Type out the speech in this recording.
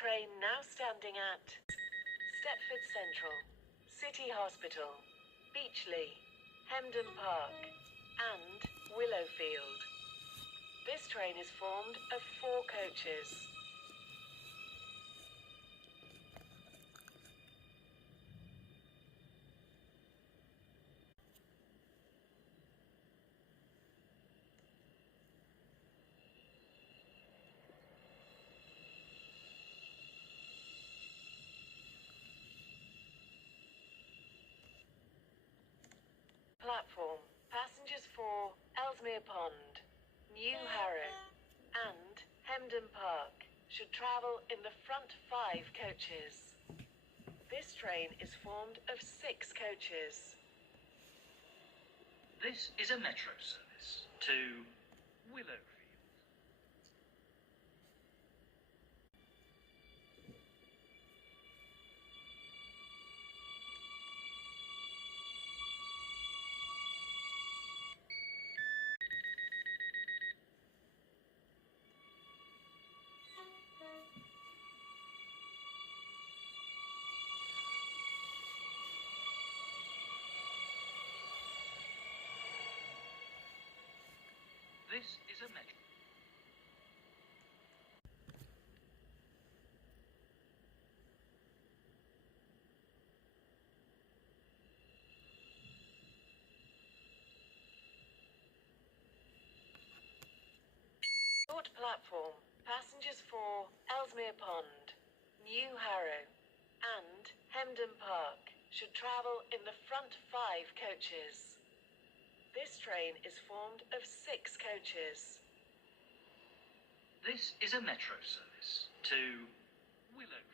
train now standing at Stepford Central, City Hospital, Beechley, Hemden Park, and Willowfield. This train is formed of 4 coaches. Platform. Passengers for Ellesmere Pond, New Harrow, and Hemden Park should travel in the front 5 coaches. This train is formed of 6 coaches. This is a metro service to Willowfield. This is a metro. Short platform. Passengers for Ellesmere Pond, New Harrow, and Hemden Park should travel in the front 5 coaches. This train is formed of 6 coaches. This is a metro service to Willowfield.